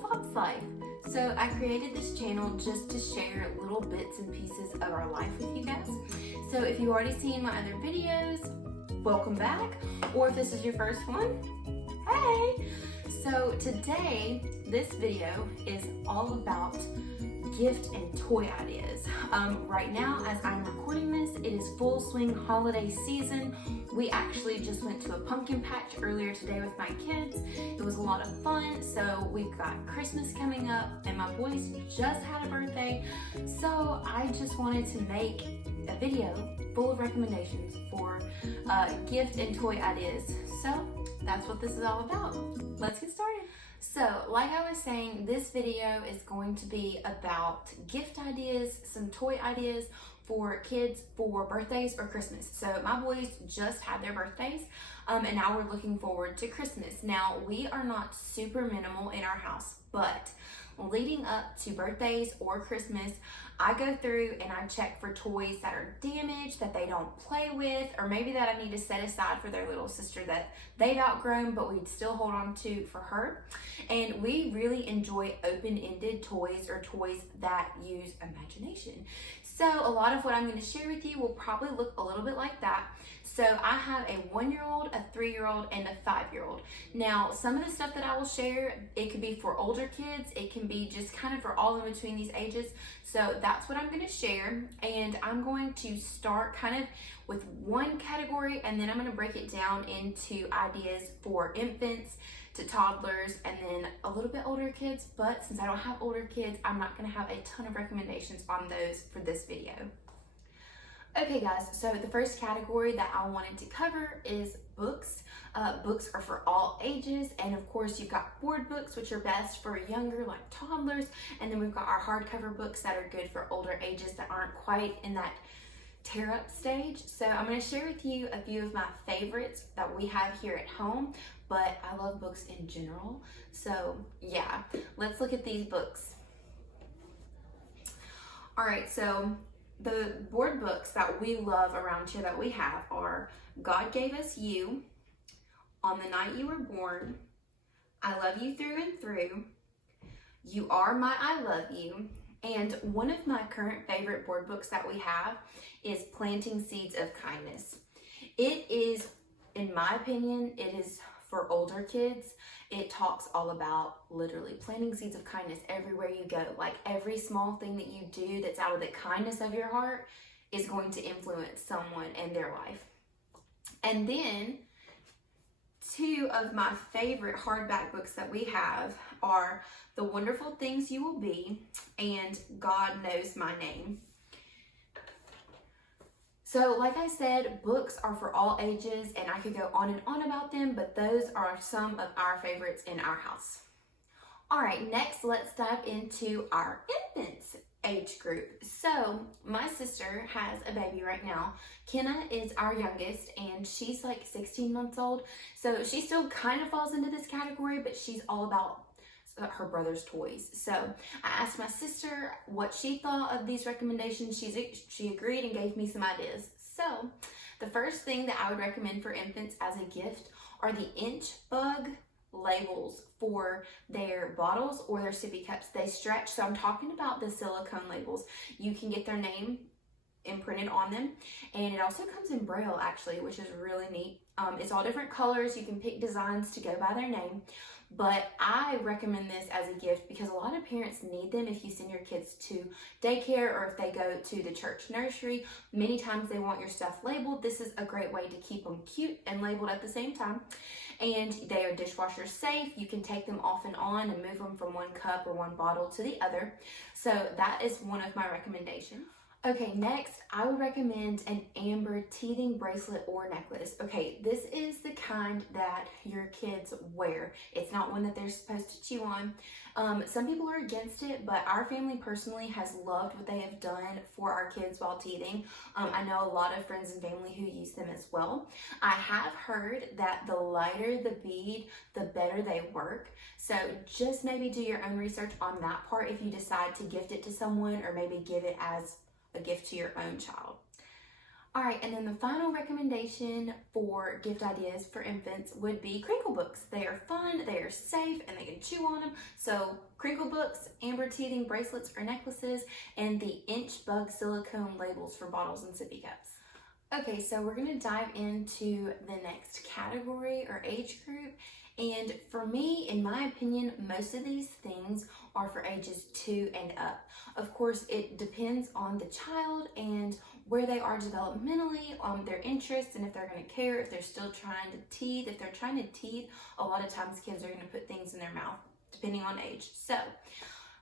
Fox Life. So I created this channel just to share little bits and pieces of our life with you guys. So if you've already seen my other videos, welcome back. Or if this is your first one, hey! So today, this video is all about gift and toy ideas. Right now, as I'm recording this, it is full swing holiday season. We actually just went to a pumpkin patch earlier today with my kids. It was a lot of fun. So we've got Christmas coming up and my boys just had a birthday. So I just wanted to make a video full of recommendations for gift and toy ideas. So that's what this is all about. Let's get started. So, like I was saying, this video is going to be about gift ideas, some toy ideas for kids for birthdays or Christmas. So my boys just had their birthdays and now we're looking forward to Christmas. Now, we are not super minimal in our house, but leading up to birthdays or Christmas, I go through and I check for toys that are damaged, that they don't play with, or maybe that I need to set aside for their little sister that they've outgrown, but we'd still hold on to for her. And we really enjoy open-ended toys or toys that use imagination. So a lot of what I'm going to share with you will probably look a little bit like that. So I have a 1-year-old, a 3-year-old, and a 5-year-old. Now, some of the stuff that I will share, it could be for older kids. It can be just kind of for all in between these ages. So that's what I'm going to share. And I'm going to start kind of with one category, and then I'm going to break it down into ideas for infants to toddlers and then a little bit older kids. But since I don't have older kids, I'm not going to have a ton of recommendations on those for this video. Okay guys, so the first category that I wanted to cover is books. Books are for all ages, and of course you've got board books, which are best for younger, like toddlers, and then we've got our hardcover books that are good for older ages that aren't quite in that tear up stage. So I'm going to share with you a few of my favorites that we have here at home, but I love books in general. So yeah, let's look at these books. All right, so the board books that we love around here that we have are God Gave Us You, On the Night You Were Born, I Love You Through and Through, You Are My I Love You, and one of my current favorite board books that we have is Planting Seeds of Kindness. It is, in my opinion, it is for older kids. It talks all about literally planting seeds of kindness everywhere you go. Like every small thing that you do that's out of the kindness of your heart is going to influence someone and their life. And then two of my favorite hardback books that we have are The Wonderful Things You Will Be and God Knows My Name. So like I said, books are for all ages and I could go on and on about them, but those are some of our favorites in our house. All right, next let's dive into our infants age group. So my sister has a baby right now. Kenna is our youngest and she's like 16 months old. So she still kind of falls into this category, but she's all about her brother's toys. So I asked my sister what she thought of these recommendations. She agreed and gave me some ideas. So the first thing that I would recommend for infants as a gift are the Inch Bug labels for their bottles or their sippy cups. They stretch, so I'm talking about the silicone labels. You can get their name imprinted on them, and it also comes in Braille actually, which is really neat. It's all different colors. You can pick designs to go by their name. But I recommend this as a gift because a lot of parents need them if you send your kids to daycare or if they go to the church nursery. Many times they want your stuff labeled. This is a great way to keep them cute and labeled at the same time. And they are dishwasher safe. You can take them off and on and move them from one cup or one bottle to the other. So that is one of my recommendations. Okay, next, I would recommend an amber teething bracelet or necklace. Okay, this is the kind that your kids wear. It's not one that they're supposed to chew on. Some people are against it, but our family personally has loved what they have done for our kids while teething. I know a lot of friends and family who use them as well. I have heard that the lighter the bead, the better they work. So just maybe do your own research on that part if you decide to gift it to someone or maybe give it as a gift to your own child. All right, and then the final recommendation for gift ideas for infants would be crinkle books. They are fun, they are safe, and they can chew on them. So crinkle books, amber teething bracelets or necklaces, and the inch bug silicone labels for bottles and sippy cups. Okay, so we're gonna dive into the next category or age group. And for me, in my opinion, most of these things are for ages 2 and up. Of course, it depends on the child and where they are developmentally, their interests, and if they're going to care, if they're still trying to teeth. If they're trying to teeth, a lot of times kids are going to put things in their mouth, depending on age. So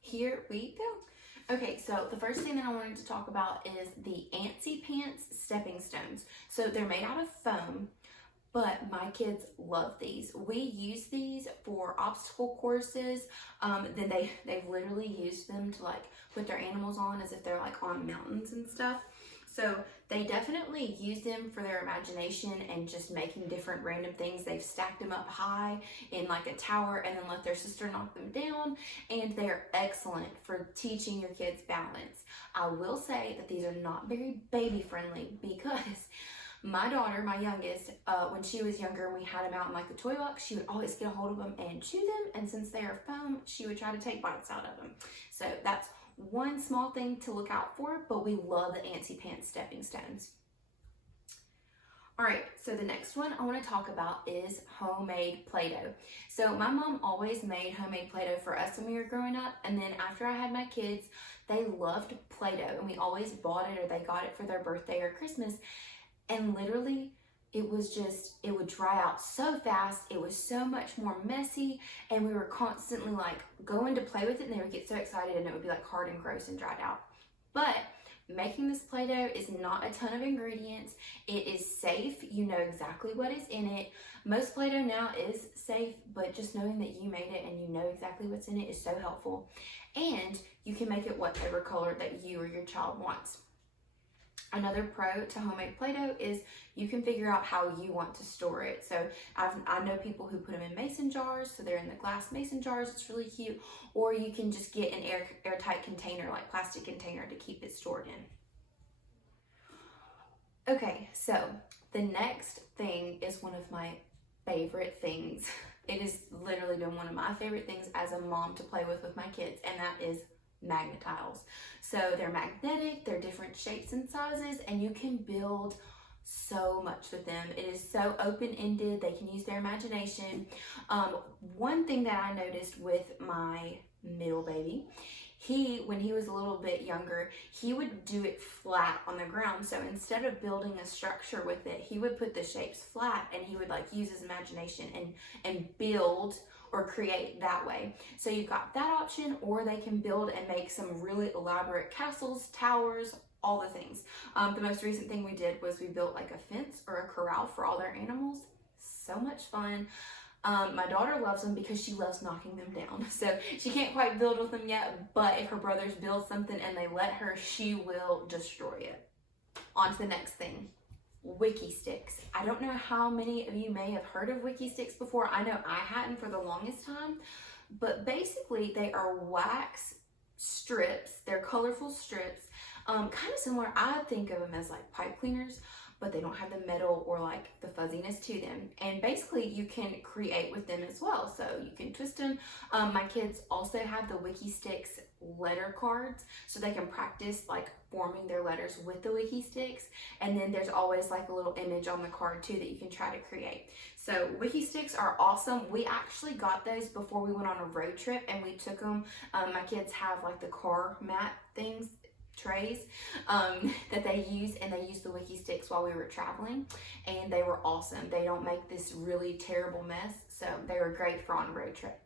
here we go. Okay, so the first thing that I wanted to talk about is the Antsy Pants Stepping Stones. So they're made out of foam, but my kids love these. We use these for obstacle courses. Then they've literally used them to like put their animals on as if they're like on mountains and stuff. So they definitely use them for their imagination and just making different random things. They've stacked them up high in like a tower and then let their sister knock them down. And they are excellent for teaching your kids balance. I will say that these are not very baby friendly because my daughter, my youngest, when she was younger and we had them out in like the toy box, she would always get a hold of them and chew them. And since they are foam, she would try to take bites out of them. So that's one small thing to look out for, but we love the Antsy Pants Stepping Stones. All right, so the next one I want to talk about is homemade Play-Doh. So my mom always made homemade Play-Doh for us when we were growing up, and then after I had my kids, they loved Play-Doh, and we always bought it or they got it for their birthday or Christmas, and literally it would dry out so fast. It was so much more messy, and we were constantly like going to play with it, and they would get so excited and it would be like hard and gross and dried out. But making this Play-Doh is not a ton of ingredients. It is safe. You know exactly what is in it. Most Play-Doh now is safe, but just knowing that you made it and you know exactly what's in it is so helpful. And you can make it whatever color that you or your child wants. Another pro to homemade Play-Doh is you can figure out how you want to store it. So I know people who put them in mason jars, so they're in the glass mason jars. It's really cute. Or you can just get an airtight container, like plastic container, to keep it stored in. Okay, so the next thing is one of my favorite things. It has literally been one of my favorite things as a mom to play with my kids, and that is Magna-Tiles. So they're magnetic, they're different shapes and sizes, and you can build so much with them. It is so open-ended. They can use their imagination. One thing that I noticed with my middle baby, when he was a little bit younger, he would do it flat on the ground. So instead of building a structure with it, he would put the shapes flat, and he would like use his imagination and build or create that way. So you've got that option, or they can build and make some really elaborate castles, towers, all the things. The most recent thing we did was we built like a fence or a corral for all their animals. So much fun. My daughter loves them because she loves knocking them down. So she can't quite build with them yet, but if her brothers build something and they let her, she will destroy it. On to the next thing. Wiki sticks. I don't know how many of you may have heard of Wiki sticks before. I know I hadn't for the longest time, but basically they are wax strips. They're colorful strips, kind of similar. I think of them as like pipe cleaners, but they don't have the metal or like the fuzziness to them. And basically you can create with them as well. So you can twist them. My kids also have the Wiki sticks letter cards, so they can practice like forming their letters with the Wiki sticks. And then there's always like a little image on the card too that you can try to create. So Wiki sticks are awesome. We actually got those before we went on a road trip, and we took them. My kids have like the car mat things, trays that they use, and they used the Wiki sticks while we were traveling, and they were awesome. They don't make this really terrible mess, so they were great for on a road trip.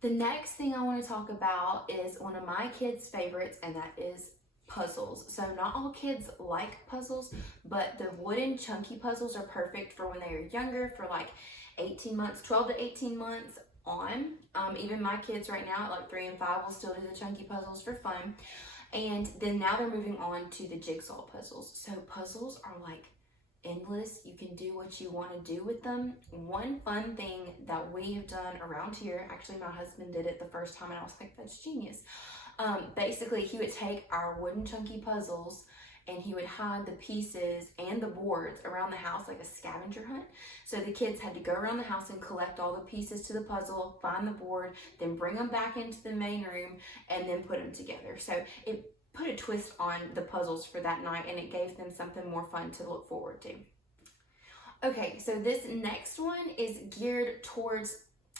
The next thing I want to talk about is one of my kids' favorites, and that is puzzles. So not all kids like puzzles, but the wooden chunky puzzles are perfect for when they are younger, for like 18 months, 12 to 18 months on. Even my kids right now at like 3 and 5 will still do the chunky puzzles for fun. And then now they're moving on to the jigsaw puzzles. So puzzles are like endless. You can do what you want to do with them. One fun thing that we have done around here, actually my husband did it the first time and I was like, that's genius. Basically he would take our wooden chunky puzzles and he would hide the pieces and the boards around the house like a scavenger hunt. So the kids had to go around the house and collect all the pieces to the puzzle, find the board, then bring them back into the main room, and then put them together. So it put a twist on the puzzles for that night, and it gave them something more fun to look forward to. Okay, so this next one is geared towards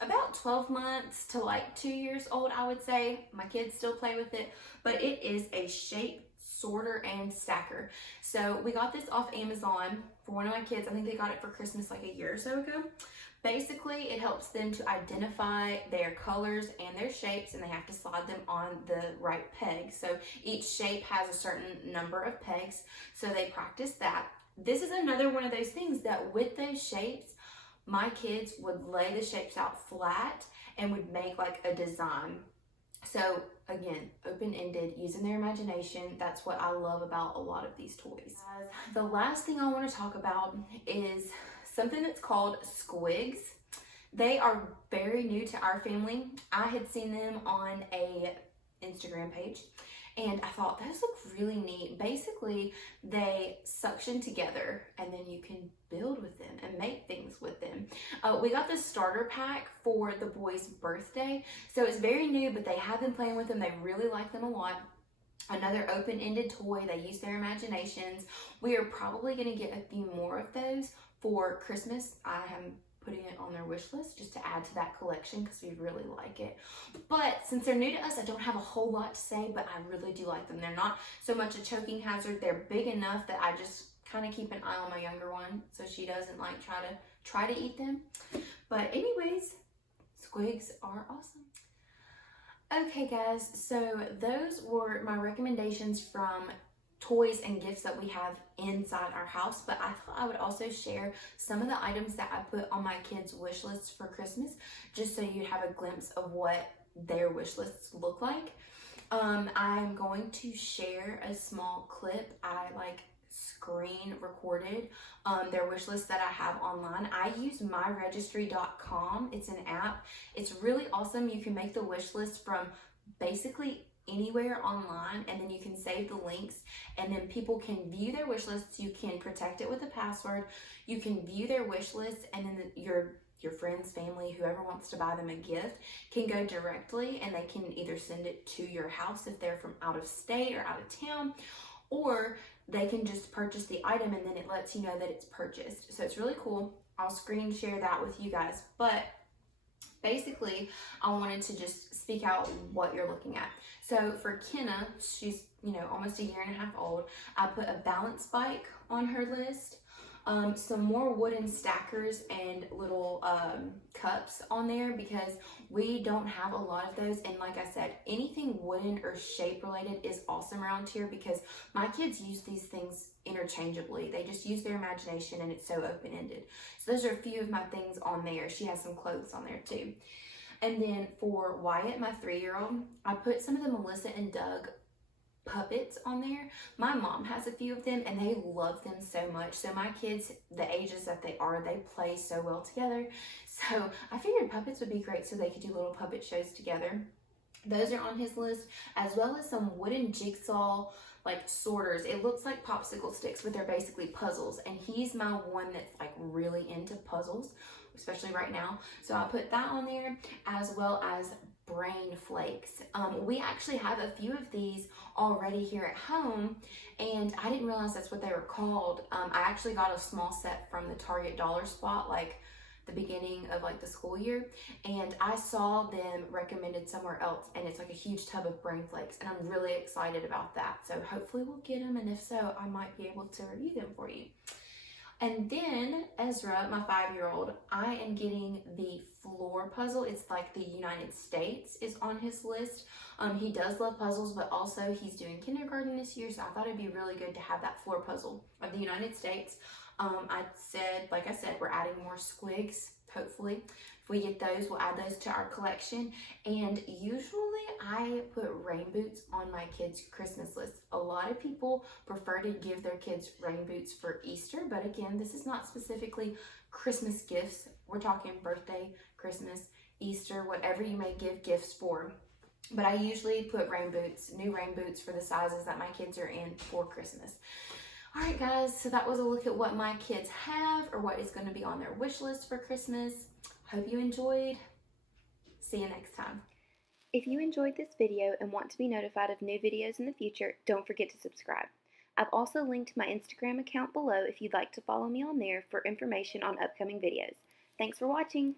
about 12 months to like 2 years old, I would say. My kids still play with it, but it is a shape sorter and stacker. So we got this off Amazon for one of my kids. I think they got it for Christmas like a year or so ago. Basically, it helps them to identify their colors and their shapes, and they have to slide them on the right peg. So each shape has a certain number of pegs, so they practice that. This is another one of those things that with those shapes, my kids would lay the shapes out flat and would make like a design. So again, open-ended, using their imagination. That's what I love about a lot of these toys. The last thing I want to talk about is something that's called squigs. They are very new to our family. I had seen them on a Instagram page, and I thought those look really neat. Basically, they suction together and then you can build with them and make things with them. We got the starter pack for the boy's birthday, so it's very new, but they have been playing with them. They really like them a lot. Another open-ended toy. They use their imaginations. We are probably going to get a few more of those for Christmas. I am putting it on their wish list just to add to that collection because we really like it. But since they're new to us, I don't have a whole lot to say, but I really do like them. They're not so much a choking hazard. They're big enough that I just kind of keep an eye on my younger one so she doesn't like try to eat them. But anyways, squigs are awesome. Okay guys, so those were my recommendations from toys and gifts that we have inside our house, but I thought I would also share some of the items that I put on my kids' wish lists for Christmas, just so you'd have a glimpse of what their wish lists look like. I'm going to share a small clip I screen recorded their wish list that I have online. I use myregistry.com. It's an app. It's really awesome. You can make the wish list from basically anywhere online, and then you can save the links, and then people can view their wish lists. You can protect it with a password. You can view their wish lists, and then your friends, family, whoever wants to buy them a gift can go directly, and they can either send it to your house if they're from out of state or out of town, or they can just purchase the item and then it lets you know that it's purchased. So it's really cool. I'll screen share that with you guys. But basically, I wanted to just speak out what you're looking at. So for Kenna, she's almost a year and a half old. I put a balance bike on her list, some more wooden stackers and little cups on there because we don't have a lot of those. And like I said, anything wooden or shape related is awesome around here because my kids use these things interchangeably. They just use their imagination, and it's so open-ended. So those are a few of my things on there. She has some clothes on there too. And then for Wyatt, my 3-year-old, I put some of the Melissa and Doug puppets on there. My mom has a few of them and they love them so much. So my kids, the ages that they are, they play so well together. So I figured puppets would be great so they could do little puppet shows together. Those are on his list, as well as some wooden jigsaw sorters. It looks like popsicle sticks, but they're basically puzzles, and he's my one that's really into puzzles, especially right now. So I put that on there, as well as brain flakes. We actually have a few of these already here at home, and I didn't realize that's what they were called. I actually got a small set from the Target dollar spot the beginning of the school year, and I saw them recommended somewhere else, and it's a huge tub of brain flakes, and I'm really excited about that. So hopefully we'll get them, and if so, I might be able to review them for you. And then Ezra, my 5-year-old, I am getting the floor puzzle. It's the United States is on his list. He does love puzzles, but also he's doing kindergarten this year, so I thought it'd be really good to have that floor puzzle of the United States. Like I said, we're adding more squigs, hopefully. If we get those, we'll add those to our collection. And usually I put rain boots on my kids' Christmas list. A lot of people prefer to give their kids rain boots for Easter, but again, this is not specifically Christmas gifts. We're talking birthday, Christmas, Easter, whatever you may give gifts for. But I usually put rain boots, new rain boots for the sizes that my kids are in for Christmas. All right, guys, so that was a look at what my kids have or what is going to be on their wish list for Christmas. Hope you enjoyed. See you next time. If you enjoyed this video and want to be notified of new videos in the future, don't forget to subscribe. I've also linked my Instagram account below if you'd like to follow me on there for information on upcoming videos. Thanks for watching!